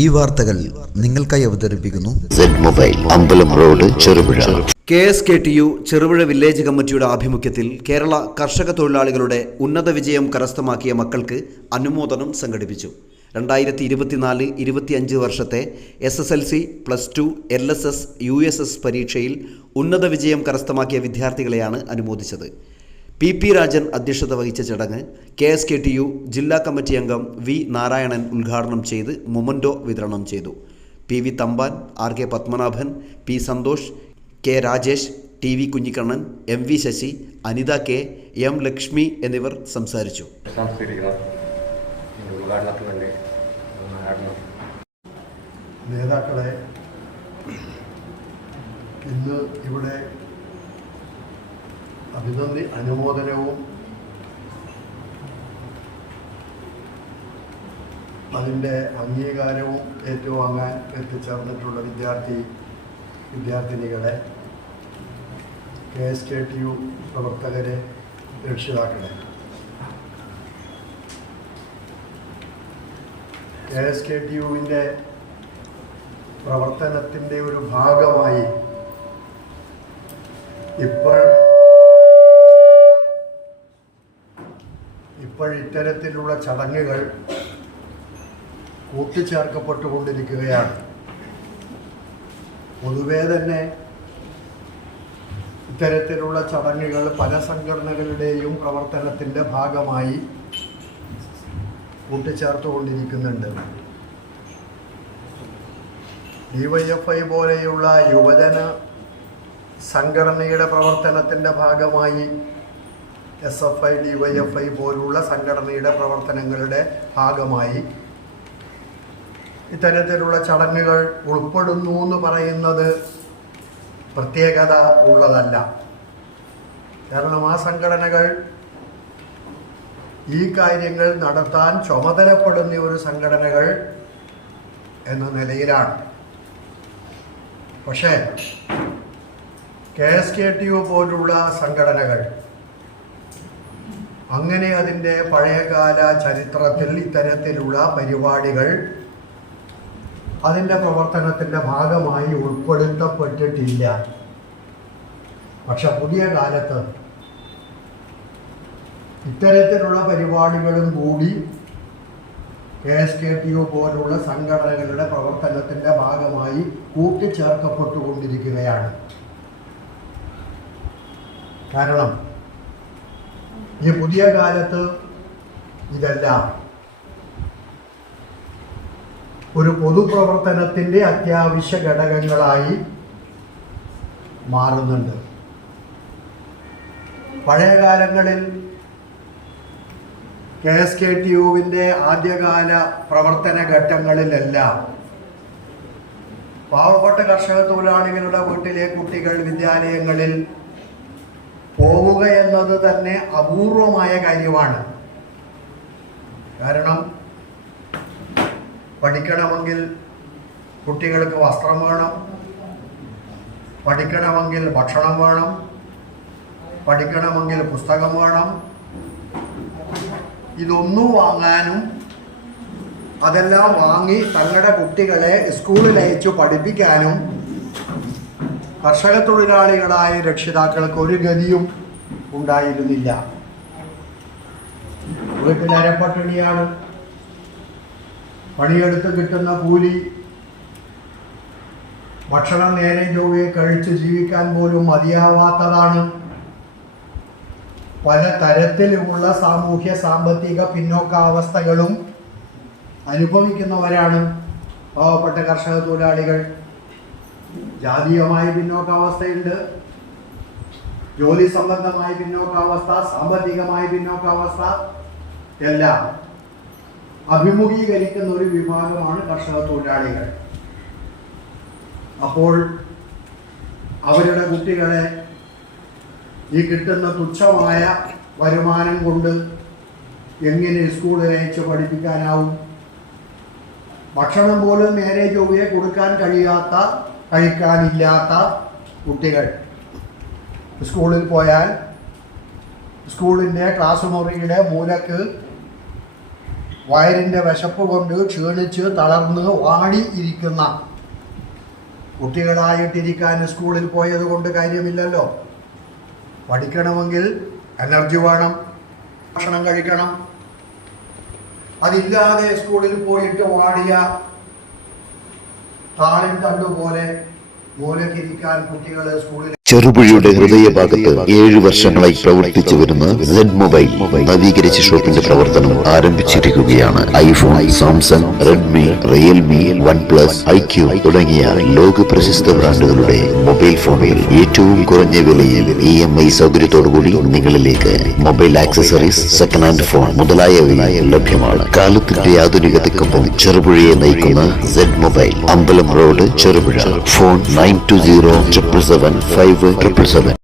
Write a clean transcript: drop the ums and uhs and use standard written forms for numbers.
ഈ വാർത്തകൾ നിങ്ങൾക്കായി അവതരിപ്പിക്കുന്നു മൊബൈൽ അമ്പലം road Cherupuzha. KSKTU Cherupuzha village കമ്മിറ്റിയുടെ ആഭിമുഖ്യത്തിൽ കേരള കർഷക തൊഴിലാളികളുടെ ഉന്നത വിജയം കരസ്ഥമാക്കിയ മക്കൾക്ക് അനുമോദനം സംഘടിപ്പിച്ചു. 2024-25 വർഷത്തെ SSLC, +2, LSS, USS പരീക്ഷയിൽ ഉന്നത വിജയം കരസ്ഥമാക്കിയ വിദ്യാർത്ഥികളെയാണ് അനുമോദിച്ചത്. PP രാജൻ അധ്യക്ഷത വഹിച്ച ചടങ്ങ് KSKTU ജില്ലാ കമ്മിറ്റി അംഗം V നാരായണൻ ഉദ്ഘാടനം ചെയ്ത് മൊമൻറ്റോ വിതരണം ചെയ്തു. PV Thampan, RK Padmanabhan, P Santhosh, K Rajesh, TV Kunhikannan, MV Sasi, Anitha K, M Lakshmi എന്നിവർ സംസാരിച്ചു. നേതാക്കളെ, ഇന്ന് ഇവിടെ അനുമോദനവും അതിൻ്റെ അംഗീകാരവും ഏറ്റുവാങ്ങാൻ എത്തിച്ചേർന്നിട്ടുള്ള വിദ്യാർത്ഥിനികളെ, KSKTU പ്രവർത്തകരെ, രക്ഷിതാക്കളെ, KSKTUവിൻ്റെ പ്രവർത്തനത്തിൻ്റെ ഒരു ഭാഗമായി ഇപ്പോൾ ഇത്തരത്തിലുള്ള ചടങ്ങുകൾ കൂട്ടിച്ചേർക്കപ്പെട്ടുകൊണ്ടിരിക്കുകയാണ്. പൊതുവേ തന്നെ ഇത്തരത്തിലുള്ള ചടങ്ങുകൾ പല സംഘടനകളുടെയും പ്രവർത്തനത്തിൻ്റെ ഭാഗമായി കൂട്ടിച്ചേർത്തുകൊണ്ടിരിക്കുന്നുണ്ട്. DYFI പോലെയുള്ള യുവജന സംഘടനയുടെ പ്രവർത്തനത്തിൻ്റെ ഭാഗമായി SFI, DYFI പോലുള്ള സംഘടനയുടെ പ്രവർത്തനങ്ങളുടെ ഭാഗമായി ഇത്തരത്തിലുള്ള ചടങ്ങുകൾ ഉൾപ്പെടുന്നു എന്ന് പറയുന്നത് പ്രത്യേകത ഉള്ളതല്ല. കാരണം ആ സംഘടനകൾ ഈ കാര്യങ്ങൾ നടത്താൻ ചുമതലപ്പെടുന്ന ഒരു സംഘടനകൾ എന്ന നിലയിലാണ്. പക്ഷേ KSKTU പോലുള്ള സംഘടനകൾ അങ്ങനെ അതിൻ്റെ പഴയകാല ചരിത്രത്തിൽ ഇത്തരത്തിലുള്ള പരിപാടികൾ അതിൻ്റെ പ്രവർത്തനത്തിൻ്റെ ഭാഗമായി ഉൾപ്പെടുത്തപ്പെട്ടിട്ടില്ല. പക്ഷെ പുതിയ കാലത്ത് ഇത്തരത്തിലുള്ള പരിപാടികളും കൂടി KSKTU പോലുള്ള സംഘടനകളുടെ പ്രവർത്തനത്തിൻ്റെ ഭാഗമായി കൂട്ടിച്ചേർക്കപ്പെട്ടുകൊണ്ടിരിക്കുകയാണ്. കാരണം ഈ പുതിയ കാലത്ത് ഇതെല്ലാം ഒരു പൊതുപ്രവർത്തനത്തിൻ്റെ അത്യാവശ്യ ഘടകങ്ങളായി മാറുന്നുണ്ട്. പഴയ കാലങ്ങളിൽ KSKTUവിൻ്റെ ആദ്യകാല പ്രവർത്തന ഘട്ടങ്ങളിലെല്ലാം പാവപ്പെട്ട കർഷക തൊഴിലാളികളുടെ വീട്ടിലെ കുട്ടികൾ വിദ്യാലയങ്ങളിൽ പോവുക എന്നത് തന്നെ അപൂർവമായ കാര്യമാണ്. കാരണം പഠിക്കണമെങ്കിൽ കുട്ടികൾക്ക് വസ്ത്രം വേണം, പഠിക്കണമെങ്കിൽ ഭക്ഷണം വേണം, പഠിക്കണമെങ്കിൽ പുസ്തകം വേണം. ഇതൊന്നും വാങ്ങാനും അതെല്ലാം വാങ്ങി തങ്ങളുടെ കുട്ടികളെ സ്കൂളിൽ അയച്ചു പഠിപ്പിക്കാനും കർഷക തൊഴിലാളികളായ രക്ഷിതാക്കൾക്ക് ഒരു ഗതിയും ഉണ്ടായിരുന്നില്ല. വീട്ടിൽ അരപ്പട്ടിണിയാണ്, പണിയെടുത്ത് കിട്ടുന്ന കൂലി ഭക്ഷണം നേരെ ചൊവ്വേ കഴിച്ച് ജീവിക്കാൻ പോലും മതിയാവാത്തതാണ്. പല തരത്തിലുമുള്ള സാമൂഹ്യ സാമ്പത്തിക പിന്നോക്കാവസ്ഥകളും അനുഭവിക്കുന്നവരാണ് പാവപ്പെട്ട കർഷക തൊഴിലാളികൾ. ജാതീയമായ പിന്നോക്കാവസ്ഥയുണ്ട്, ജോലി സംബന്ധമായ പിന്നോക്കാവസ്ഥ, സാമ്പത്തികമായ പിന്നോക്കാവസ്ഥ എല്ലാം അഭിമുഖീകരിക്കുന്ന ഒരു വിഭാഗമാണ് കർഷക തൊഴിലാളികൾ. അപ്പോൾ അവരുടെ കുട്ടികളെ ഈ കിട്ടുന്ന തുച്ഛമായ വരുമാനം കൊണ്ട് എങ്ങനെ സ്കൂളിൽ അയച്ച് പഠിപ്പിക്കാനാവും? ഭക്ഷണം പോലും നേരെ ചൊവ്വയെ കൊടുക്കാൻ കഴിക്കാനില്ലാത്ത കുട്ടികൾ സ്കൂളിൽ പോയാൽ സ്കൂളിൻ്റെ ക്ലാസ് മുറിയുടെ മൂലക്ക് വയറിൻ്റെ വിശപ്പ് കൊണ്ട് ക്ഷീണിച്ച് തളർന്ന് വാടി ഇരിക്കുന്ന കുട്ടികളായിട്ടിരിക്കാൻ സ്കൂളിൽ പോയത് കൊണ്ട് കാര്യമില്ലല്ലോ. പഠിക്കണമെങ്കിൽ എനർജി വേണം, ഭക്ഷണം കഴിക്കണം. അതില്ലാതെ സ്കൂളിൽ പോയിട്ട് വാടിയ താളിൻ തണ്ടുപോലെ മൂലക്കിരിക്കാൻ കുട്ടികൾ സ്കൂളിൽ. ചെറുപുഴയുടെ ഹൃദയഭാഗത്ത് 7 വർഷങ്ങളായി പ്രവർത്തിച്ചു വരുന്ന സെഡ് മൊബൈൽ നവീകരിച്ച ഷോപ്പിന്റെ പ്രവർത്തനം ആരംഭിച്ചിരിക്കുകയാണ്. IPhone, Samsung, Redmi, Realme, OnePlus, iQOO തുടങ്ങിയ ലോക പ്രശസ്ത ബ്രാൻഡുകളുടെ മൊബൈൽ ഫോണുകൾ ഏറ്റവും കുറഞ്ഞ വിലയിൽ EMI സൗകര്യത്തോടുകൂടി നിങ്ങളിലേക്ക്. Mobile accessories, second hand phone മുതലായവ ലഭ്യമാണ്. കാലത്തിന്റെ ആധുനികതയ്ക്കൊപ്പം ചെറുപുഴയെ നയിക്കുന്ന സെഡ് മൊബൈൽ, അമ്പലം റോഡ്, ചെറുപുഴ. ഫോൺ 92077577.